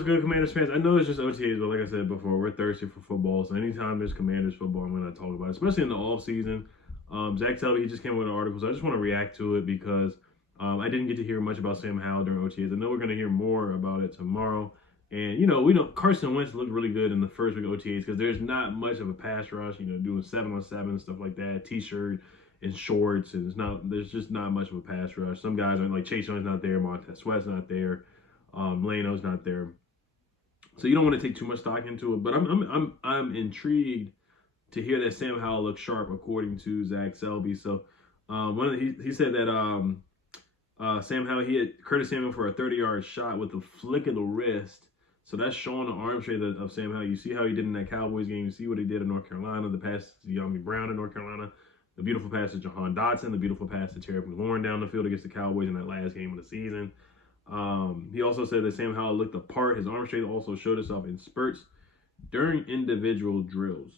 what's good, Commanders fans? I know it's just OTAs, but like I said before, we're thirsty for football. So anytime there's Commanders football, I'm going to talk about it, especially in the off season. Zach Selby, he just came with an article, so I just want to react to it because I didn't get to hear much about Sam Howell during OTAs. I know we're going to hear more about it tomorrow. And, we know Carson Wentz looked really good in the first week of OTAs because there's not much of a pass rush, doing 7-on-7, stuff like that, T-shirt and shorts, and there's just not much of a pass rush. Some guys aren't, like Chase Young's not there, Montez Sweat's not there, Lano's not there. So you don't want to take too much stock into it, but I'm intrigued to hear that Sam Howell looks sharp, according to Zach Selby. So he said that Sam Howell, he hit Curtis Samuel for a 30-yard shot with the flick of the wrist. So that's showing the arm strength of Sam Howell. You see how he did in that Cowboys game. You see what he did in North Carolina, the pass to De'Ami Brown in North Carolina, the beautiful pass to Jahan Dotson, the beautiful pass to Terry McLaurin down the field against the Cowboys in that last game of the season. He also said that Sam Howell looked the part. His arm strength also showed itself in spurts during individual drills.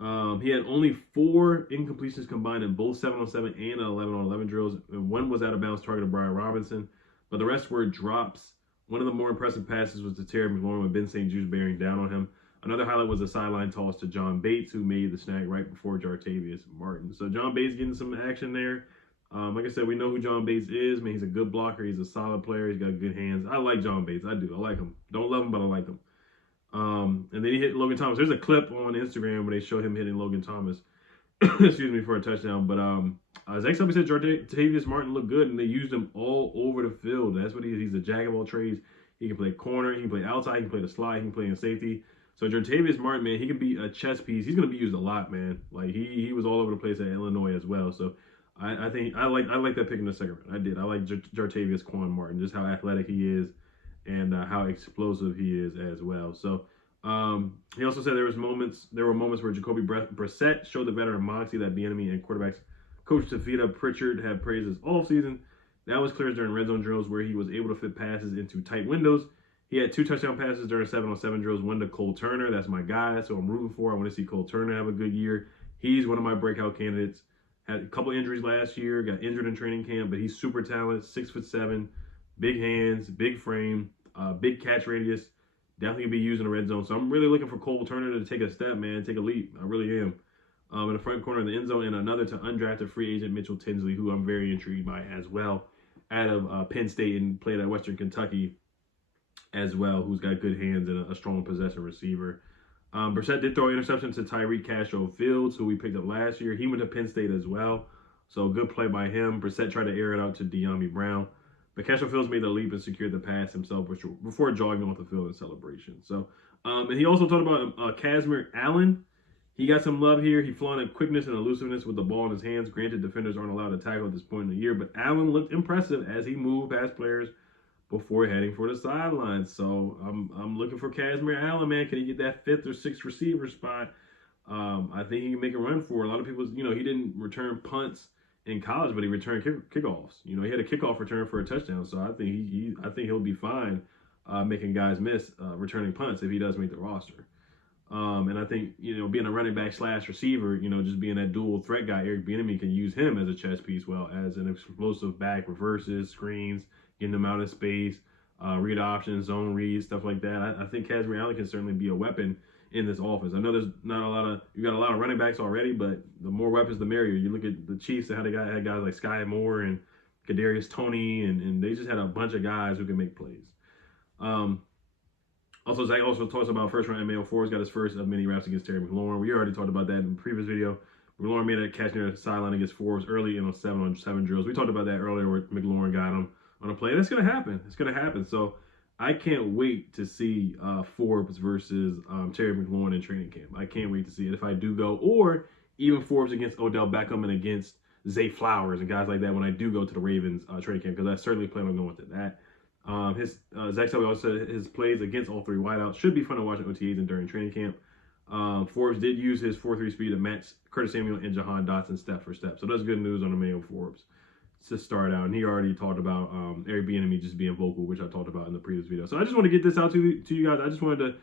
He had only 4 incompletions combined in both 7-on-7 and 11-on-11 drills, and one was out of bounds target of Brian Robinson, but the rest were drops. One of the more impressive passes was to Terry McLaurin with Ben St. Juste bearing down on him. Another highlight was a sideline toss to John Bates, who made the snag right before Jartavius Martin. So John Bates getting some action there. Like I said, we know who John Bates is. Man, he's a good blocker. He's a solid player. He's got good hands. I like John Bates. I do. I like him. Don't love him, but I like him. And then he hit Logan Thomas. There's a clip on Instagram where they show him hitting Logan Thomas, excuse me, for a touchdown. But Zach Selby said Jartavius Martin looked good, and they used him all over the field. That's what he is. He's a jack of all trades. He can play corner. He can play outside. He can play the slide. He can play in safety. So Jartavius Martin, man, he can be a chess piece. He's going to be used a lot, man. Like he was all over the place at Illinois as well. So I think I like that pick in the second round. I did. I like Jartavius Quan Martin, just how athletic he is and how explosive he is as well. So he also said there were moments where Jacoby Brissett showed the veteran moxie that Bieniemy and quarterbacks coach Tafita Pritchard had praised all season. That was clear during red zone drills where he was able to fit passes into tight windows. He had 2 touchdown passes during 7-on-7 drills, one to Cole Turner. That's my guy. That's what I'm rooting for. I want to see Cole Turner have a good year. He's one of my breakout candidates. Had a couple injuries last year, got injured in training camp, but he's super talented, 6'7", big hands, big frame, big catch radius. Definitely be used in the red zone. So I'm really looking for Cole Turner to take a step, man, take a leap. I really am. In the front corner of the end zone, and another to undrafted free agent Mitchell Tinsley, who I'm very intrigued by as well, out of Penn State and played at Western Kentucky as well, who's got good hands and a strong possession receiver. Brissett did throw an interception to Tyreek Castro Fields, who we picked up last year. He went to Penn State as well, so good play by him. Brissett tried to air it out to De'Ami Brown, but Castro Fields made the leap and secured the pass himself before jogging off the field in celebration. So, and he also talked about Casimir Allen. He got some love here. He flaunted quickness and elusiveness with the ball in his hands. Granted, defenders aren't allowed to tackle at this point in the year, but Allen looked impressive as he moved past players before heading for the sidelines. So I'm looking for Casimir Allen, man. Can he get that 5th or 6th receiver spot? I think he can make a run for it. A lot of people, he didn't return punts in college, but he returned kickoffs. He had a kickoff return for a touchdown. So I think he'll be fine making guys miss returning punts if he does make the roster. And I think, being a running back / receiver, just being that dual threat guy, Eric Bieniemy can use him as a chess piece, well as an explosive back, reverses, screens, getting them out of space, read options, zone reads, stuff like that. I think Casimir Allen can certainly be a weapon in this offense. I know there's not you got a lot of running backs already, but the more weapons, the merrier. You look at the Chiefs, they had guys like Sky Moore and Kadarius Toney, and they just had a bunch of guys who can make plays. Also, Zach also talks about first-round MAO Forbes got his first of many raps against Terry McLaurin. We already talked about that in the previous video. McLaurin made a catch near the sideline against Forbes early in 7-on-7 drills. We talked about that earlier where McLaurin got him on a play. That's going to happen. It's going to happen. So I can't wait to see Forbes versus Terry McLaurin in training camp. I can't wait to see it if I do go. Or even Forbes against Odell Beckham and against Zay Flowers and guys like that when I do go to the Ravens training camp, because I certainly plan on going to that. Zach Selby also said his plays against all 3 wideouts should be fun to watch at OTAs and during training camp. Forbes did use his 4.3 speed to match Curtis Samuel and Jahan Dotson step for step. So that's good news on the Mayo Forbes to start out. And he already talked about Eric Bieniemy just being vocal, which I talked about in the previous video. So I just want to get this out to you guys. I just wanted to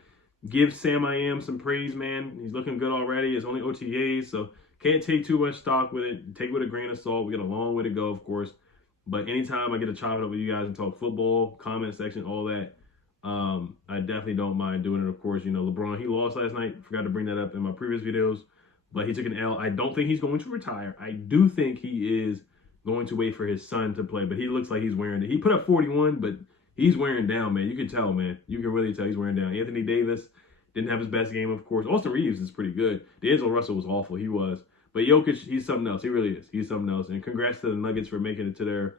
give Sam I Am some praise, man. He's looking good already. It's only OTAs, so can't take too much stock with it. Take it with a grain of salt. We got a long way to go, of course. But anytime I get to chop it up with you guys and talk football, comment section, all that, I I definitely don't mind doing it. Of course, you know, LeBron, he lost last night. Forgot to bring that up in my previous videos, but he took an L. I don't think he's going to retire. I do think he is going to wait for his son to play, but he looks like he's wearing it. He put up 41, but he's wearing down, man. You can tell, man. You can really tell he's wearing down. Anthony Davis didn't have his best game, of course. Austin Reeves is pretty good. D'Angelo Russell was awful. He was. But Jokic, he's something else. He really is. He's something else. And congrats to the Nuggets for making it to their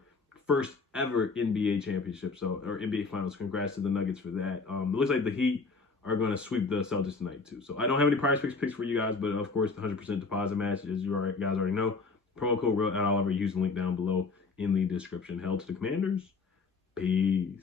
first ever NBA championship, or NBA Finals. Congrats to the Nuggets for that. It looks like the Heat are going to sweep the Celtics tonight too. So I don't have any prize picks for you guys, but of course the 100% deposit match, as you guys already know. Promo code REAL@Oliver. Use the link down below in the description. Hell to the Commanders. Peace.